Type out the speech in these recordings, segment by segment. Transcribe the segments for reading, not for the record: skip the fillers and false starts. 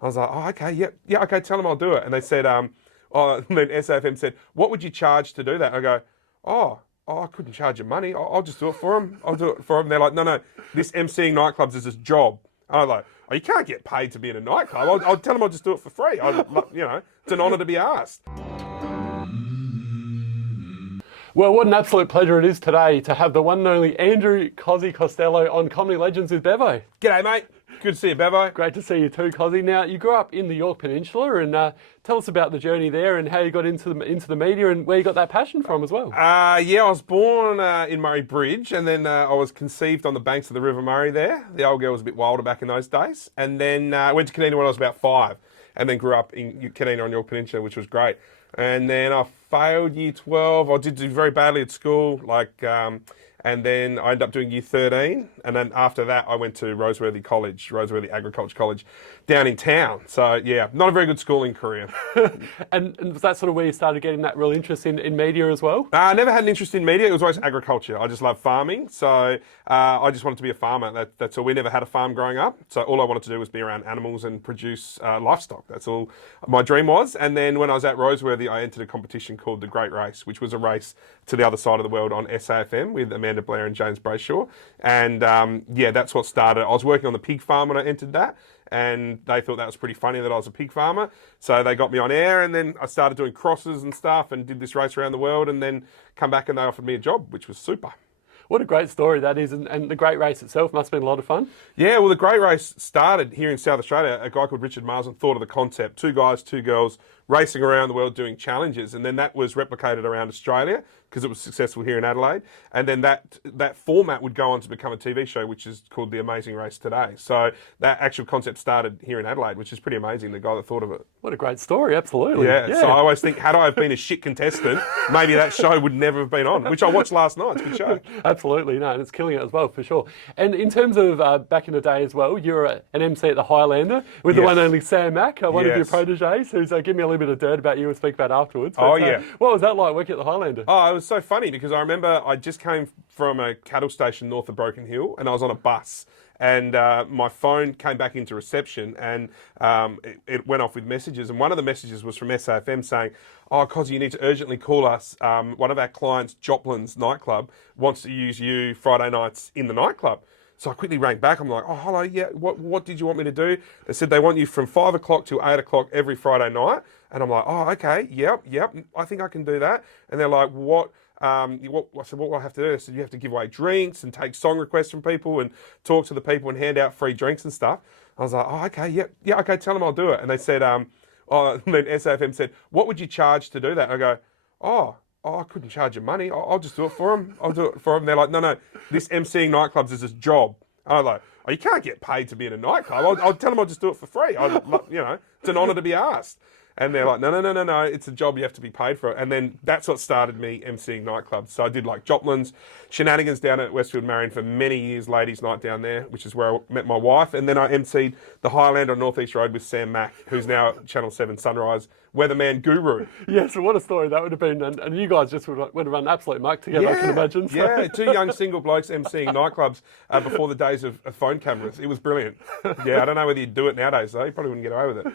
I was like, oh, okay, yeah, okay, tell them I'll do it. And they said, and then SAFM said, what would you charge to do that? I go, I couldn't charge you money. I'll just do it for them. I'll do it for them. They're like, no, this emceeing nightclubs is his job. And I was like, oh, you can't get paid to be in a nightclub. I'll tell them I'll just do it for free. It's an honour to be asked. Well, what an absolute pleasure it is today to have the one and only Andrew Cosi Costello on Comedy Legends with Bevo. G'day, mate. Good to see you, Bevo. Great to see you too, Cosi. Now, you grew up in the York Peninsula, and tell us about the journey there and how you got into the media and where you got that passion from as well. I was born in Murray Bridge, and then I was conceived on the banks of the River Murray there. The old girl was a bit wilder back in those days. And then went to Canada when I was about 5, and then grew up in Canada on York Peninsula, which was great. And then I failed year 12. I did do very badly at school, and then I ended up doing year 13. And then after that, I went to Roseworthy Agriculture College down in town. So, yeah, not a very good schooling career. And was that sort of where you started getting that real interest in media as well? I never had an interest in media. It was always agriculture. I just love farming. So I just wanted to be a farmer. That's all. We never had a farm growing up. So all I wanted to do was be around animals and produce livestock. That's all my dream was. And then when I was at Roseworthy, I entered a competition called the Great Race, which was a race to the other side of the world on SAFM with Amanda Blair and James Brayshaw. And that's what started. I was working on the pig farm when I entered that. And they thought that was pretty funny that I was a pig farmer. So they got me on air, and then I started doing crosses and stuff and did this race around the world, and then come back and they offered me a job, which was super. What a great story that is, and the Great Race itself must have been a lot of fun. Yeah, well, the Great Race started here in South Australia. A guy called Richard Marsden thought of the concept, 2 guys, 2 girls, racing around the world doing challenges, and then that was replicated around Australia because it was successful here in Adelaide, and then that format would go on to become a TV show, which is called The Amazing Race Today. So that actual concept started here in Adelaide, which is pretty amazing, the guy that thought of it. What a great story, absolutely. Yeah, so I always think, had I have been a shit contestant, maybe that show would never have been on, which I watched last night. It's a good show. Absolutely, no, and it's killing it as well, for sure. And in terms of back in the day as well, you're an MC at the Highlander with the one and only Sam Mack, one of your proteges, who's giving me a little bit of dirt about you and speak about afterwards. But, what was that like working at the Highlander? Oh, it was so funny because I remember I just came from a cattle station north of Broken Hill, and I was on a bus, and my phone came back into reception, and it went off with messages, and one of the messages was from SAFM saying, oh, Cosi, you need to urgently call us. One of our clients, Joplin's nightclub, wants to use you Friday nights in the nightclub. So I quickly rang back. I'm like, oh, hello, yeah, what did you want me to do? They said they want you from 5 o'clock to 8 o'clock every Friday night. And I'm like, oh, okay, yep, I think I can do that. And they're like, what? I said, what will I have to do? They said, you have to give away drinks and take song requests from people and talk to the people and hand out free drinks and stuff. I was like, oh, okay, yeah, okay, tell them I'll do it. And they said, and then SAFM said, what would you charge to do that? And I go, I couldn't charge you money. I'll just do it for them. I'll do it for them. They're like, no, this emceeing nightclubs is his job. And I was like, oh, you can't get paid to be in a nightclub. I'll tell them I'll just do it for free. It's an honour to be asked. And they're like, no, it's a job, you have to be paid for it. And then that's what started me emceeing nightclubs. So I did like Joplin's, Shenanigans down at Westfield Marion for many years, ladies' night down there, which is where I met my wife. And then I emceed the Highlander on North East Road with Sam Mack, who's now Channel 7 Sunrise weatherman guru. Yes, what a story that would have been. And you guys just would have run an absolute muck together, I can imagine. So. Yeah, 2 young single blokes emceeing nightclubs before the days of phone cameras. It was brilliant. Yeah, I don't know whether you'd do it nowadays, though. You probably wouldn't get away with it.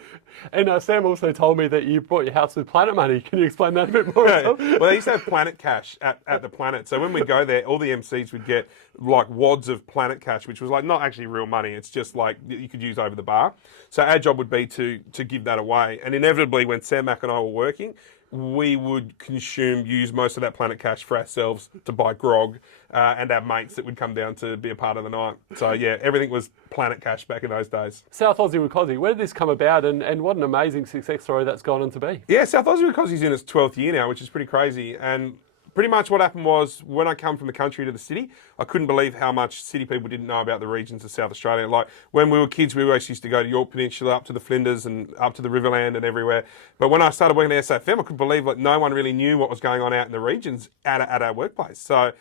And Sam also told me that you bought your house with Planet money. Can you explain that a bit more? Well, they used to have Planet Cash at the Planet. So when we go there, all the MCs would get like wads of Planet Cash, which was like not actually real money. It's just like you could use over the bar. So our job would be to give that away. And inevitably, when Sam Mack and I were working, we would use most of that Planet Cash for ourselves to buy grog and our mates that would come down to be a part of the night. So yeah, everything was Planet Cash back in those days. South Aussie with Cosi, where did this come about and what an amazing success story that's gone on to be? Yeah, South Aussie with Cosi's in its 12th year now, which is pretty crazy. And pretty much what happened was when I come from the country to the city, I couldn't believe how much city people didn't know about the regions of South Australia. Like when we were kids, we always used to go to York Peninsula, up to the Flinders and up to the Riverland and everywhere. But when I started working at SFM, I couldn't believe like no one really knew what was going on out in the regions at our workplace. So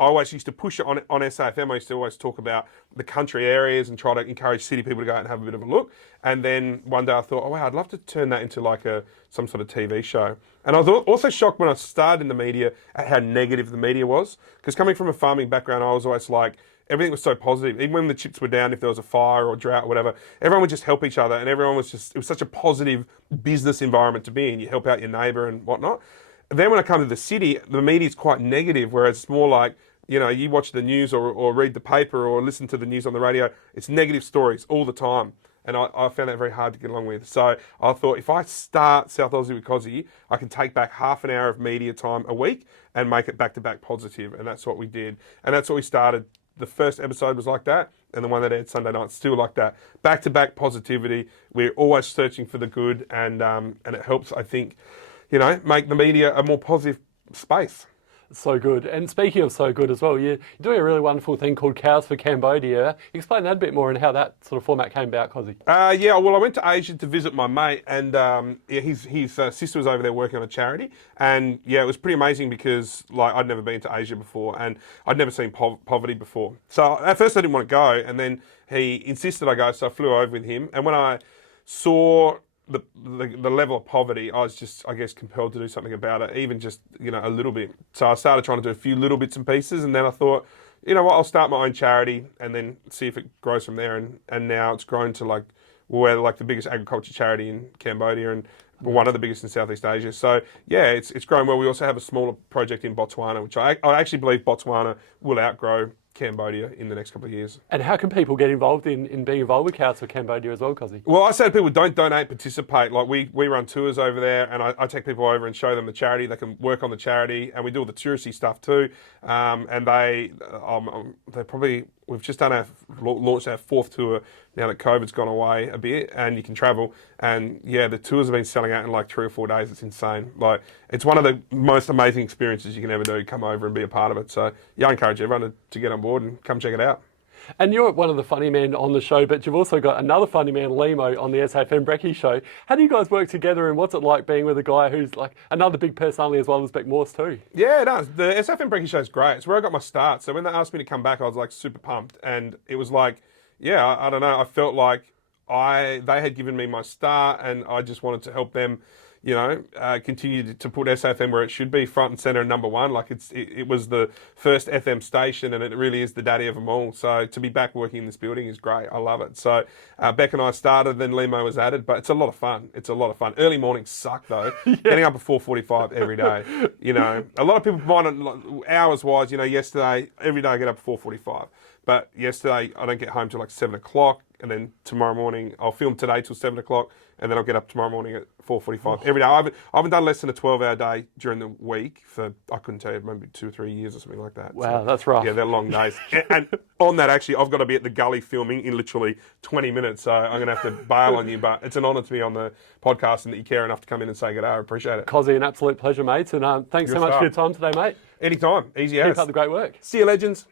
I always used to push it on SAFM. I used to always talk about the country areas and try to encourage city people to go out and have a bit of a look. And then one day I thought, oh wow, I'd love to turn that into like some sort of TV show. And I was also shocked when I started in the media at how negative the media was. Because coming from a farming background, I was always like, everything was so positive. Even when the chips were down, if there was a fire or drought or whatever, everyone would just help each other, and everyone was just, it was such a positive business environment to be in. You help out your neighbour and whatnot. Then when I come to the city, the media is quite negative, whereas it's more like, you know, you watch the news or read the paper or listen to the news on the radio, it's negative stories all the time. And I found that very hard to get along with. So I thought, if I start South Aussie with Cosi, I can take back half an hour of media time a week and make it back-to-back positive. And that's what we did. And that's what we started. The first episode was like that, and the one that aired Sunday night still like that. Back-to-back positivity. We're always searching for the good, and it helps, I think, you know, make the media a more positive space. So good. And speaking of so good as well, you're doing a really wonderful thing called Cows for Cambodia. Explain that a bit more and how that sort of format came about, Cosi. Yeah, well, I went to Asia to visit my mate, and his sister was over there working on a charity. And yeah, it was pretty amazing because, like, I'd never been to Asia before, and I'd never seen poverty before. So at first I didn't want to go, and then he insisted I go, so I flew over with him. And when I saw the level of poverty, I was just, I guess, compelled to do something about it, even just, you know, a little bit. So I started trying to do a few little bits and pieces, and then I thought, you know what, I'll start my own charity and then see if it grows from there. And now it's grown to, like, we're like the biggest agriculture charity in Cambodia and one of the biggest in Southeast Asia. So yeah, it's grown well. We also have a smaller project in Botswana, which I actually believe Botswana will outgrow Cambodia in the next couple of years. And how can people get involved in being involved with Cows for Cambodia as well, Cosi? Well, I say to people, don't donate, participate. Like, we run tours over there, and I take people over and show them the charity. They can work on the charity, and we do all the touristy stuff too. And they probably, we've just launched our 4th tour now that COVID's gone away a bit and you can travel. And yeah, the tours have been selling out in like 3 or 4 days. It's insane. Like, it's one of the most amazing experiences you can ever do. Come over and be a part of it. So yeah, I encourage everyone to get on board and come check it out. And you're one of the funny men on the show, but you've also got another funny man, Limo, on the SAFM Brekkie show. How do you guys work together, and what's it like being with a guy who's like another big personality as well as Beck Morse too? Yeah, it does. The SFM Brekkie show is great. It's where I got my start. So when they asked me to come back, I was like super pumped. And it was like, yeah, I don't know. I felt like they had given me my start, and I just wanted to help them, you know, continue to put SFM where it should be, front and centre and number one. Like, it was the first FM station, and it really is the daddy of them all. So to be back working in this building is great. I love it. So Beck and I started, then Limo was added, but it's a lot of fun. It's a lot of fun. Early mornings suck though. Yeah. Getting up at 4:45 every day. You know, a lot of people find it hours wise. You know, yesterday every day I get up at 4:45, but yesterday I don't get home till like 7 o'clock. And then tomorrow morning, I'll film today till 7 o'clock, and then I'll get up tomorrow morning at 4:45 every day. I haven't done less than a 12-hour day during the week for, I couldn't tell you, maybe 2 or 3 years or something like that. Wow, so, that's rough. Yeah, they're long days. And on that, actually, I've got to be at the gully filming in literally 20 minutes, so I'm going to have to bail on you. But it's an honour to be on the podcast and that you care enough to come in and say good day. I appreciate it. Cosi, an absolute pleasure, mates. And thanks so much for your time today, mate. Anytime. Easy as. Keep up the great work. See you, legends.